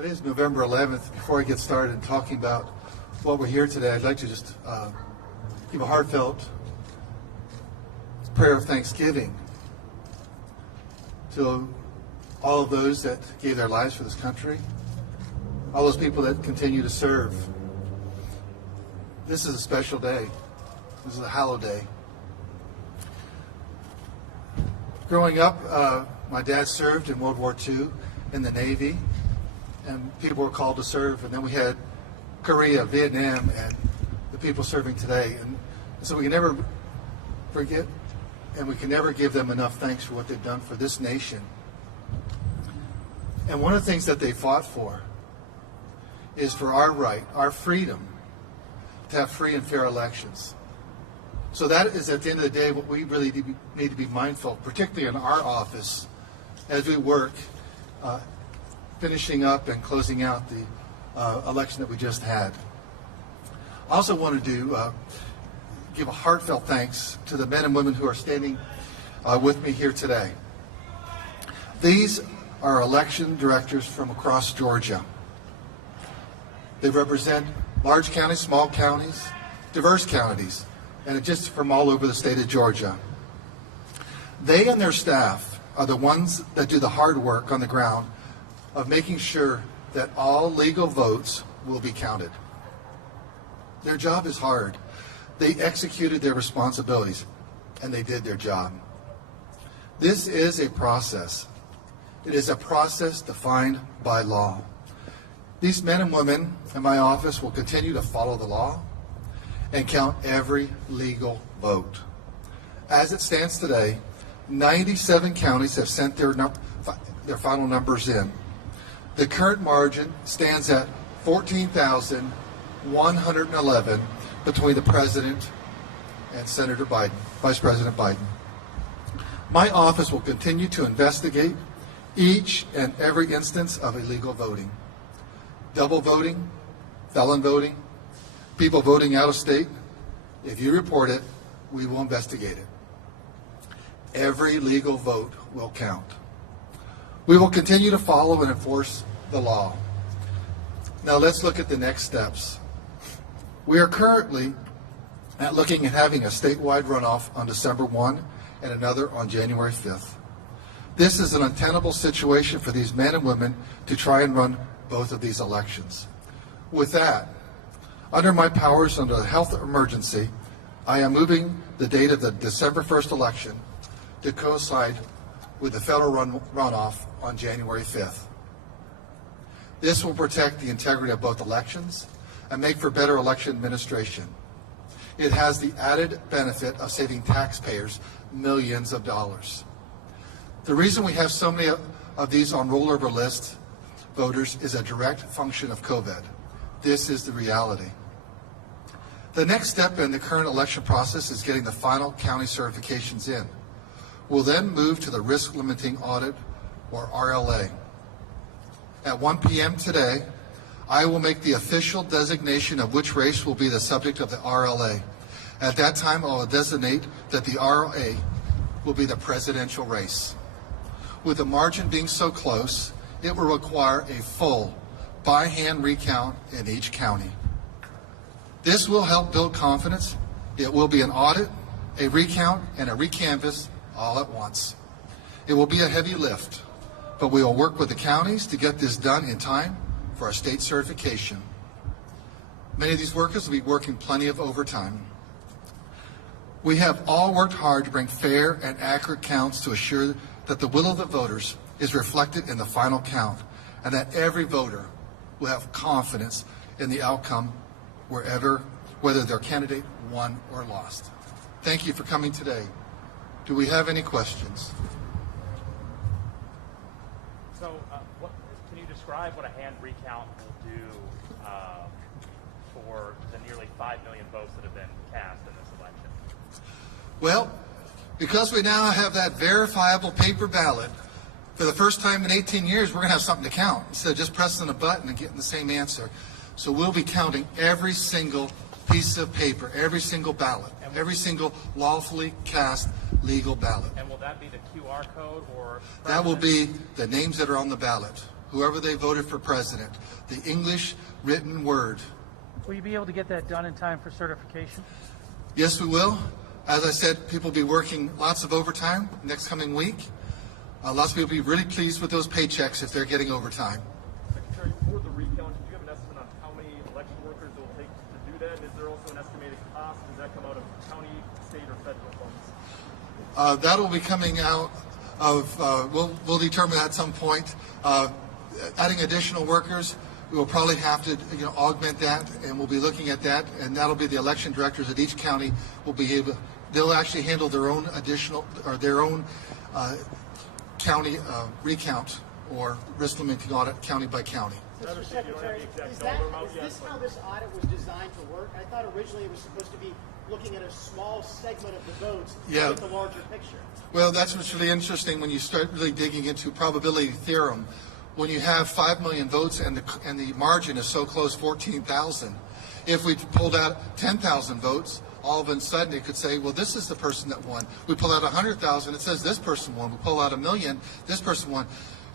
Today is November 11th. Before I get started talking about what we're here today, I'd like to just give a heartfelt prayer of thanksgiving to all of those that gave their lives for this country, all those people that continue to serve. This is a special day. This is a hallowed day. Growing up, my dad served in World War II in the Navy, and people were called to serve. And then we had Korea, Vietnam, and the people serving today. And so we can never forget, and we can never give them enough thanks for what they've done for this nation. And one of the things that they fought for is for our right, our freedom, to have free and fair elections. So that is, at the end of the day, what we really need to be mindful, particularly in our office, as we work, finishing up and closing out the election that we just had. I also wanted to give a heartfelt thanks to the men and women who are standing with me here today. These are election directors from across Georgia. They represent large counties, small counties, diverse counties, and just from all over the state of Georgia. They and their staff are the ones that do the hard work on the ground of making sure that all legal votes will be counted. Their job is hard. They executed their responsibilities, and they did their job. This is a process. It is a process defined by law. These men and women in my office will continue to follow the law and count every legal vote. As it stands today, 97 counties have sent their final numbers in. The current margin stands at 14,111 between the President and Senator Biden, Vice President Biden. My office will continue to investigate each and every instance of illegal voting. Double voting, felon voting, people voting out of state. If you report it, we will investigate it. Every legal vote will count. We will continue to follow and enforce the law. Now let's look at the next steps. We are currently looking at having a statewide runoff on December 1 and another on January 5th. This is an untenable situation for these men and women to try and run both of these elections. With that, under my powers under the health emergency, I am moving the date of the December 1st election to coincide with the federal runoff on January 5th. This will protect the integrity of both elections and make for better election administration. It has the added benefit of saving taxpayers millions of dollars. The reason we have so many of these on rollover list voters is a direct function of COVID. This is the reality. The next step in the current election process is getting the final county certifications in. We'll then move to the risk limiting audit, or RLA. At 1 p.m. today, I will make the official designation of which race will be the subject of the RLA. At that time, I will designate that the RLA will be the presidential race. With the margin being so close, it will require a full by-hand recount in each county. This will help build confidence. It will be an audit, a recount, and a recanvass all at once. It will be a heavy lift, but we will work with the counties to get this done in time for our state certification. Many of these workers will be working plenty of overtime. We have all worked hard to bring fair and accurate counts to assure that the will of the voters is reflected in the final count, and that every voter will have confidence in the outcome whether their candidate won or lost. Thank you for coming today. Do we have any questions? So, can you describe what a hand recount will do for the nearly 5 million votes that have been cast in this election? Well, because we now have that verifiable paper ballot, for the first time in 18 years, we're going to have something to count instead of just pressing a button and getting the same answer. So we'll be counting every single piece of paper, every single ballot, every single lawfully cast legal ballot. And will that be the QR code or? That will be the names that are on the ballot. whoever they voted for president, the English written word. Will you be able to get that done in time for certification? Yes, we will. As I said, people will be working lots of overtime next coming week. Lots of people will be really pleased with those paychecks if they're getting overtime. Secretary, for the recount, do you have an estimate on how many election workers it will take to do that? And is there also an estimated cost? Does that come out of county, state, or federal funds? That will be coming out of, we'll determine that at some point. Adding additional workers, we will probably have to augment that, and we'll be looking at that, and that'll be the election directors at each county will be able, they'll actually handle their own additional, or their own county recount or risk limiting audit county by county. Mr. Secretary, is this how this audit was designed to work? I thought originally it was supposed to be looking at a small segment of the votes Yeah. with the larger picture. Well, that's what's really interesting when you start really digging into probability theorem. When you have 5 million votes and the margin is so close, 14,000, if we pulled out 10,000 votes, all of a sudden it could say, well, this is the person that won. We pull out 100,000, it says this person won. We pull out 1 million, this person won.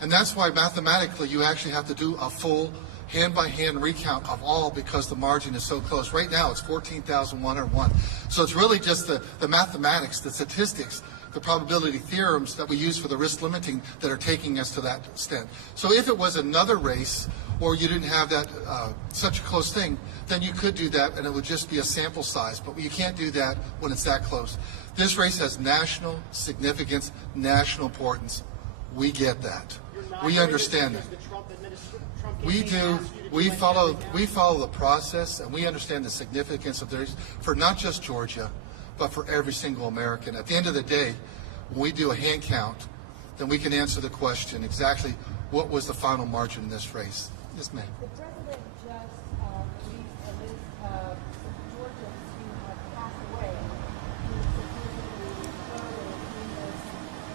And that's why mathematically you actually have to do a full hand-by-hand recount of all because the margin is so close. Right now it's 14,101. So it's really just the mathematics, the statistics, the probability theorems that we use for the risk limiting that are taking us to that extent. So if it was another race or you didn't have that such a close thing, then you could do that and it would just be a sample size. But you can't do that when it's that close. This race has national significance, national importance. We get that. We understand that. We do. We follow the process, and we understand the significance of this for not just Georgia, but for every single American. At the end of the day, when we do a hand count, then we can answer the question exactly what was the final margin in this race. Yes, ma'am. The president just released a list of Georgians who have passed away who supposedly voted in this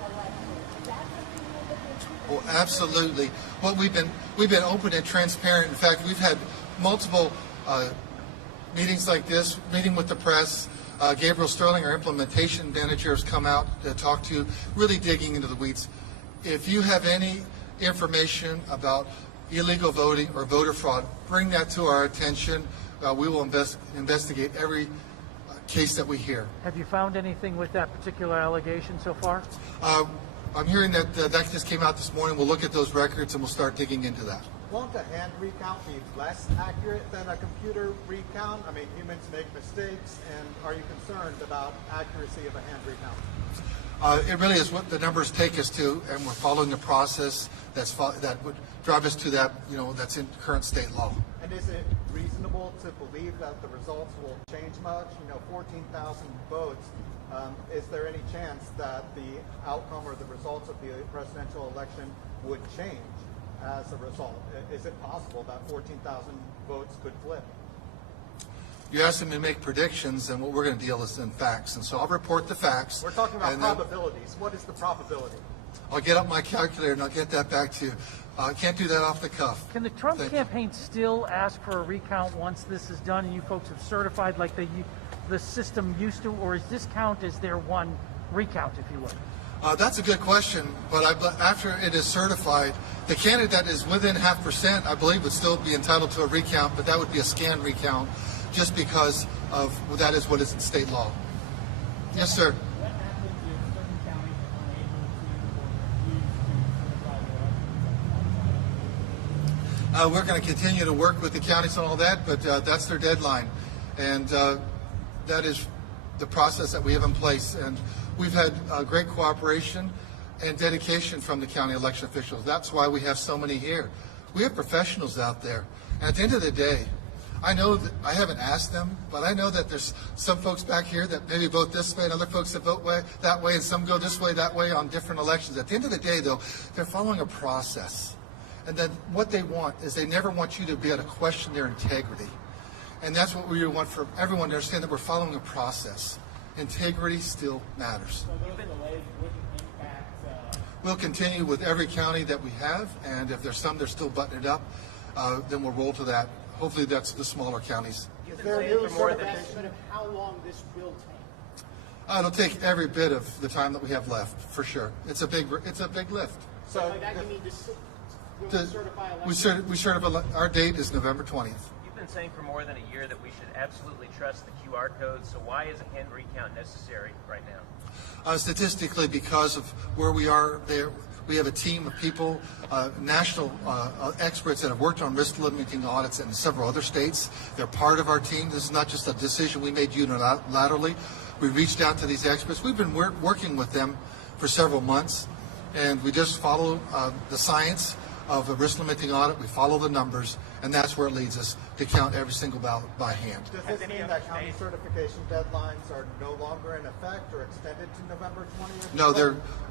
election. Is that something you're looking into? Well, absolutely. Well, we've been open and transparent. In fact, we've had multiple meetings like this, meeting with the press. Gabriel Sterling, our implementation manager, has come out to talk to you, really digging into the weeds. If you have any information about illegal voting or voter fraud, bring that to our attention. We will investigate every case that we hear. Have you found anything with that particular allegation so far? I'm hearing that that just came out this morning. We'll look at those records and we'll start digging into that. Won't a hand recount be less accurate than a computer recount? I mean, humans make mistakes, and are you concerned about accuracy of a hand recount? It really is what the numbers take us to, and we're following the process that would drive us to that, that's in current state law. And is it reasonable to believe that the results will change much? 14,000 votes. Is there any chance that the outcome or the results of the presidential election would change as a result? Is it possible that 14,000 votes could flip? You asked them to make predictions, and what we're going to deal with is in facts. And so I'll report the facts. We're talking about probabilities. What is the probability? I'll get up my calculator and I'll get that back to you. I can't do that off the cuff. Can the Trump campaign still ask for a recount once this is done and you folks have certified like the system used to, or is this count as their one recount, if you will? That's a good question, but after it is certified, the candidate that is within 0.5%, I believe, would still be entitled to a recount, but that would be a scan recount just because of that is what is in state law. Yes, sir. What happens if certain counties are unable to or refuse to certify the elections? We're going to continue to work with the counties on all that, but that's their deadline. And that is the process that we have in place. And we've had great cooperation and dedication from the county election officials. That's why we have so many here. We have professionals out there. And at the end of the day, I know that I haven't asked them, but I know that there's some folks back here that maybe vote this way and other folks that vote that way, and some go this way, that way on different elections. At the end of the day, though, they're following a process. And then what they want is they never want you to be able to question their integrity. And that's what we want for everyone to understand, that we're following a process. Integrity still matters. So those delays wouldn't impact... We'll continue with every county that we have, and if there's some that are still buttoning it up, then we'll roll to that. Hopefully that's the smaller counties. Is there any sort of estimate of how long this will take? It'll take every bit of the time that we have left, for sure. It's a big lift. So By that you mean will we certify We certify. Our date is November 20th. You've been saying for more than a year that we should absolutely trust the QR code, so why is a hand recount necessary right now? Statistically, because of where we are there, we have a team of people, national experts that have worked on risk limiting audits in several other states. They're part of our team. This is not just a decision we made unilaterally. We reached out to these experts. We've been working with them for several months, and we just follow the science of a risk limiting audit. We follow the numbers, and that's where it leads us to count every single ballot by hand. Does this mean that county certification deadlines are no longer in effect or extended to November 20th? No,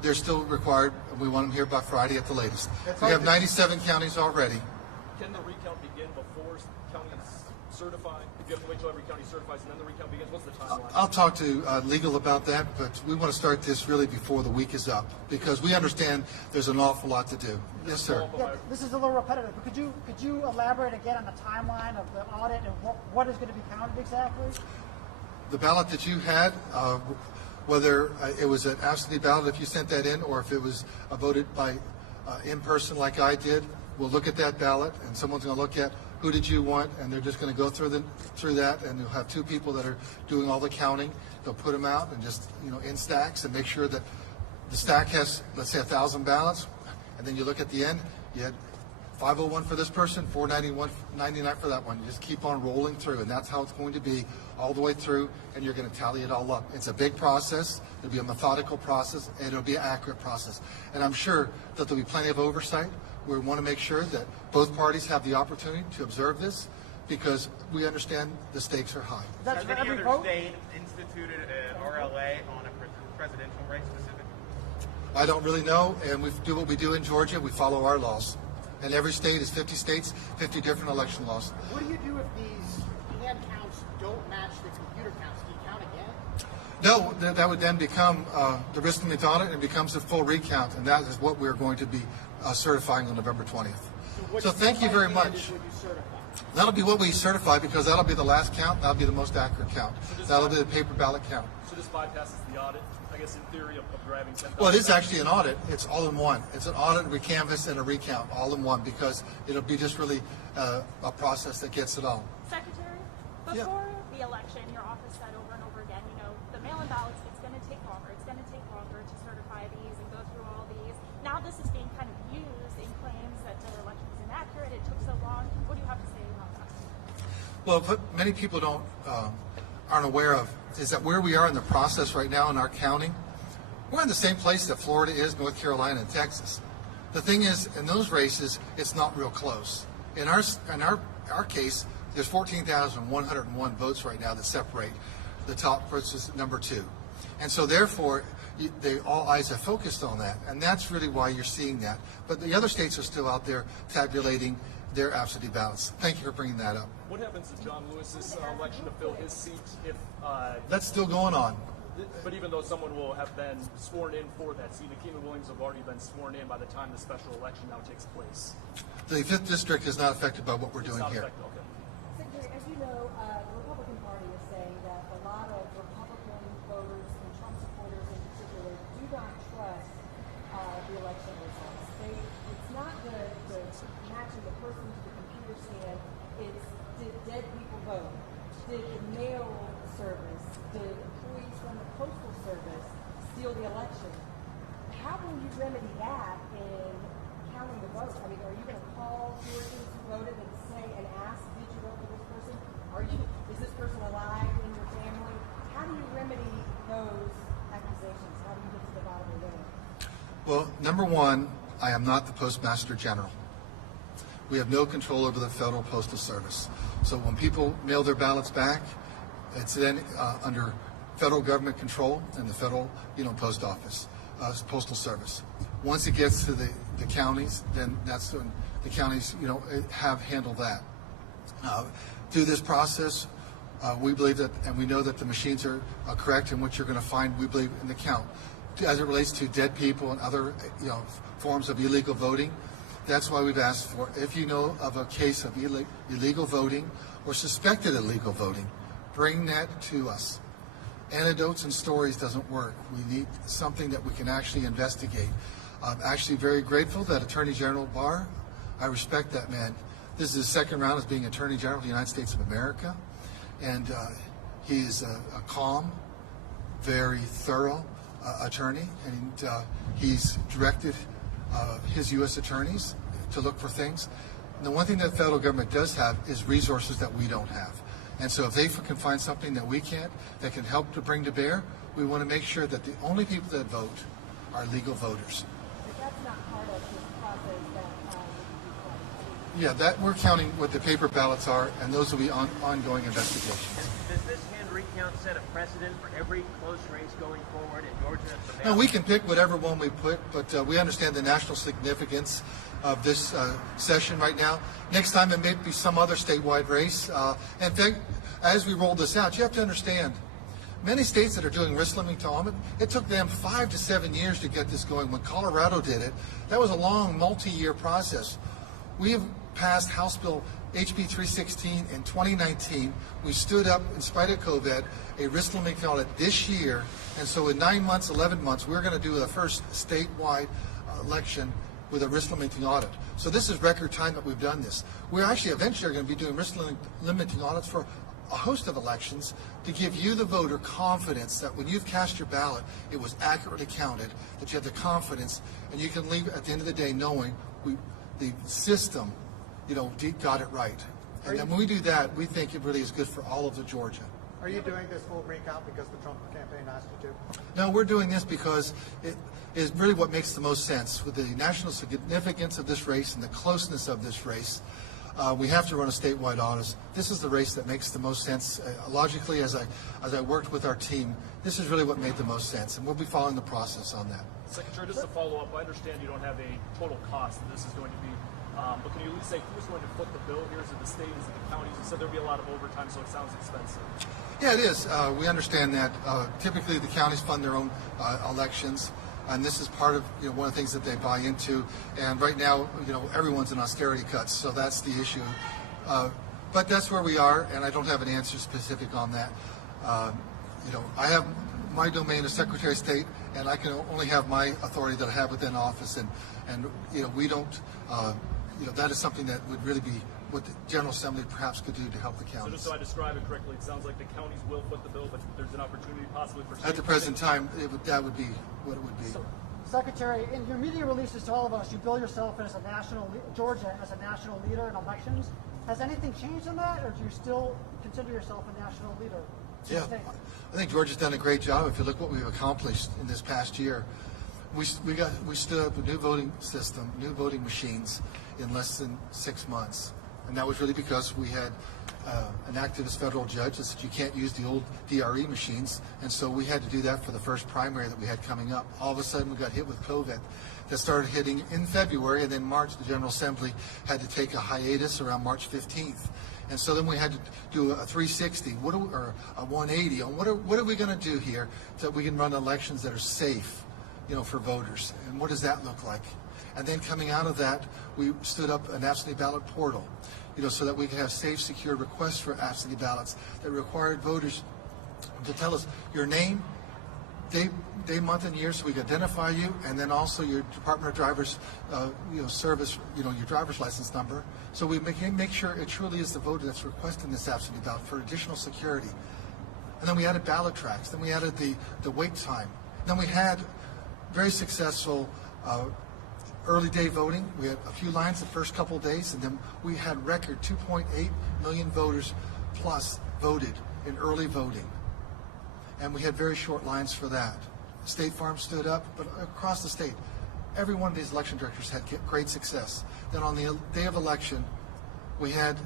they're still required. We want them here by Friday at the latest. We have 97 counties already. Can the recount begin before counties certify? Do you have to wait till every county certifies and then the recount begins? What's the timeline? I'll talk to legal about that, but we want to start this really before the week is up because we understand there's an awful lot to do. Yes, sir. Yeah, this is a little repetitive, but could you elaborate again on the timeline of the audit and what is going to be counted exactly? The ballot that you had, whether it was an absentee ballot if you sent that in or if it was voted by in person like I did, we'll look at that ballot and someone's going to look at who did you want, and they're just going to go through that, and you'll have two people that are doing all the counting. They'll put them out and just in stacks and make sure that the stack has, let's say, 1,000 ballots, and then you look at the end. You had 501 for this person, 499 for that one. You just keep on rolling through, and that's how it's going to be all the way through, and you're going to tally it all up. It's a big process. It'll be a methodical process, and it'll be an accurate process. And I'm sure that there'll be plenty of oversight. We want to make sure that both parties have the opportunity to observe this because we understand the stakes are high. That's Has for any every other vote? state instituted an RLA on a presidential race specifically? I don't really know, and we do what we do in Georgia. We follow our laws. And every state is 50 states, 50 different election laws. What do you do if these hand counts don't match the computer counts? Do you count again? No, that would then become the risk limit audit and becomes a full recount, and that is what we're going to be certifying on November 20th. So thank you very much. That'll be what we certify because that'll be the last count. That'll be the most accurate count. That'll be the paper ballot count. So this bypasses the audit, I guess, in theory, of driving 10,000. Well, it is actually an audit. It's all in one. It's an audit, a recanvass, and a recount all in one because it'll be just really a process that gets it all. Secretary, Yeah. before the election, your office said over and over again, the mail-in ballots, it's going to take longer. It's going to take longer to certify these and go through all these. Now this is being kind of used in claims that the election was inaccurate. It took so long. What do you have to say about that? Well, what many people aren't aware of is that where we are in the process right now in our counting, we're in the same place that Florida is, North Carolina, and Texas. The thing is, in those races, it's not real close. In our case, there's 14,101 votes right now that separate the top versus number two, and so therefore, all eyes have focused on that, and that's really why you're seeing that. But the other states are still out there tabulating their absentee ballots. Thank you for bringing that up. What happens to John Lewis's election to fill his seat if? That's still going on. But even though someone will have been sworn in for that seat, Akima Williams have already been sworn in by the time the special election now takes place. The 5th District is not affected by what we're doing It's not here. affected, okay. Secretary, as you know, the Republican Party is saying that a lot of Republican voters and Trump supporters in particular do not trust the election results. It's not the matching the person to the computer scan. It's did dead people vote? Did the mail service, did employees from the postal service steal the election? How will you remedy that in counting the votes? I mean, are you going to call Georgians who voted and say and ask, did you vote for this person? Is this person alive in your family? How do you remedy those accusations? How do you get to the bottom of it? Well, number one, I am not the Postmaster General. We have no control over the Federal Postal Service. So when people mail their ballots back, it's then under federal government control and the federal, post office, postal service. Once it gets to the counties, then that's when the counties, have handled that. Through this process, we believe that, and we know that the machines are correct in what you're going to find, we believe, in the count. As it relates to dead people and other, forms of illegal voting, that's why we've asked for, if you know of a case of illegal voting or suspected illegal voting, bring that to us. Anecdotes and stories doesn't work. We need something that we can actually investigate. I'm actually very grateful that Attorney General Barr I respect that man. This is his second round as being Attorney General of the United States of America, and he's a calm, very thorough attorney, and he's directed his U.S. attorneys to look for things. And the one thing that the federal government does have is resources that we don't have. And so if they can find something that we can't, that can help to bring to bear, we want to make sure that the only people that vote are legal voters. But that's not part of this process that Yeah, that we're counting what the paper ballots are, and those will be ongoing investigations. Does this hand recount set a precedent for every close race going forward in Georgia? No, we can pick whatever one we put, but we understand the national significance of this session right now. Next time it may be some other statewide race. In fact, as we roll this out, you have to understand, many states that are doing risk limiting to audit, it took them 5 to 7 years to get this going. When Colorado did it, that was a long, multi-year process. We have passed House Bill HB 316 in 2019. We stood up, in spite of COVID, a risk limiting audit this year. And so in 9 months, 11 months, we're going to do the first statewide election with a risk limiting audit. So this is record time that we've done this. We're actually eventually going to be doing risk limiting audits for a host of elections to give you, the voter, confidence that when you've cast your ballot, it was accurately counted, that you have the confidence, and you can leave at the end of the day knowing the system, got it right. And then when we do that, we think it really is good for all of the Georgia. Are you doing this full recount because the Trump campaign asked you to? No, we're doing this because it is really what makes the most sense. With the national significance of this race and the closeness of this race, we have to run a statewide audit. This is the race that makes the most sense. Logically, as I worked with our team, this is really what made the most sense, and we'll be following the process on that. Secretary, just to follow up, I understand you don't have a total cost that this is going to be, but can you at least say who's going to foot the bill here? Is it the state? Is it the counties? You said there'll be a lot of overtime, so it sounds expensive. Yeah, it is. We understand that. Typically, the counties fund their own elections, and this is part of one of the things that they buy into. And right now, everyone's in austerity cuts, so that's the issue. But that's where we are, and I don't have an answer specific on that. I have my domain as Secretary of State, and I can only have my authority that I have within office, and we don't. That is something that would really be what the General Assembly perhaps could do to help the counties. So just so I describe it correctly, it sounds like the counties will foot the bill, but there's an opportunity possibly for... At the present time, that would be what it would be. So, Secretary, in your media releases to all of us, you bill yourself as Georgia as a national leader in elections. Has anything changed in that, or do you still consider yourself a national leader? Yeah, I think Georgia's done a great job. If you look what we've accomplished in this past year, we stood up a new voting system, new voting machines in less than 6 months. And that was really because we had an activist federal judge that said you can't use the old DRE machines. And so we had to do that for the first primary that we had coming up. All of a sudden we got hit with COVID that started hitting in February, and then March the General Assembly had to take a hiatus around March 15th. And so then we had to do a 360 or a 180 on what are we going to do here so that we can run elections that are safe, for voters. And what does that look like? And then coming out of that, we stood up an absentee ballot portal, so that we could have safe, secure requests for absentee ballots that required voters to tell us your name, day, month, and year, so we could identify you, and then also your Department of Driver's, service, your driver's license number. So we make sure it truly is the voter that's requesting this absentee ballot for additional security. And then we added ballot tracks. Then we added the wait time. Then we had very successful early day voting. We had a few lines the first couple of days, and then we had record 2.8 million voters plus voted in early voting. And we had very short lines for that. State Farm stood up, but across the state, every one of these election directors had great success. Then on the day of election, we had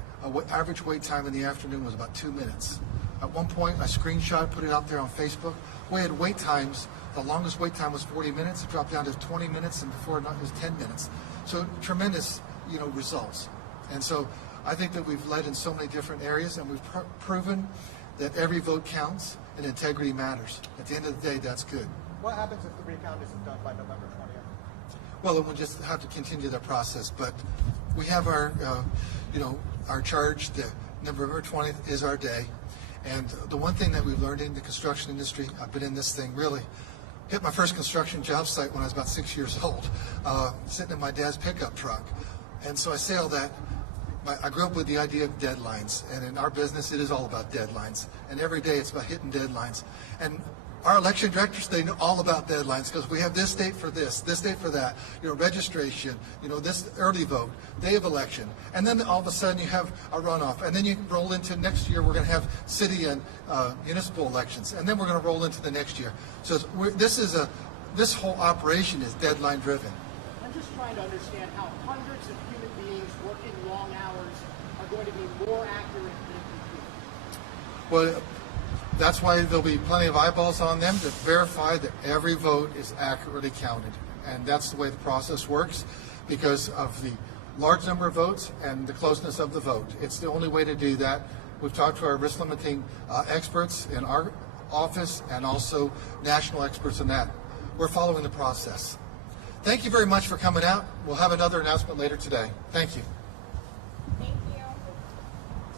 average wait time in the afternoon was about 2 minutes. At one point, I screenshot, put it out there on Facebook. We had wait times. The longest wait time was 40 minutes. It dropped down to 20 minutes, and before it was 10 minutes. So tremendous, results. And so I think that we've led in so many different areas, and we've proven that every vote counts and integrity matters. At the end of the day, that's good. What happens if the recount isn't done by November 20th? Well, then we'll just have to continue the process. But we have our, our charge. The November 20th is our day. And the one thing that we've learned in the construction industry, I've been in this thing really, hit my first construction job site when I was about 6 years old, sitting in my dad's pickup truck. And so I say all that. I grew up with the idea of deadlines, and in our business, it is all about deadlines. And every day, it's about hitting deadlines. And our election directors, they know all about deadlines because we have this date for this date for that. Registration. This early vote, day of election, and then all of a sudden you have a runoff, and then you roll into next year. We're going to have city and municipal elections, and then we're going to roll into the next year. So this whole operation is deadline driven. I'm just trying to understand how hundreds of human beings working long hours are going to be more accurate than computers. Well, that's why there'll be plenty of eyeballs on them to verify that every vote is accurately counted. And that's the way the process works because of the large number of votes and the closeness of the vote. It's the only way to do that. We've talked to our risk limiting experts in our office and also national experts in that. We're following the process. Thank you very much for coming out. We'll have another announcement later today. Thank you.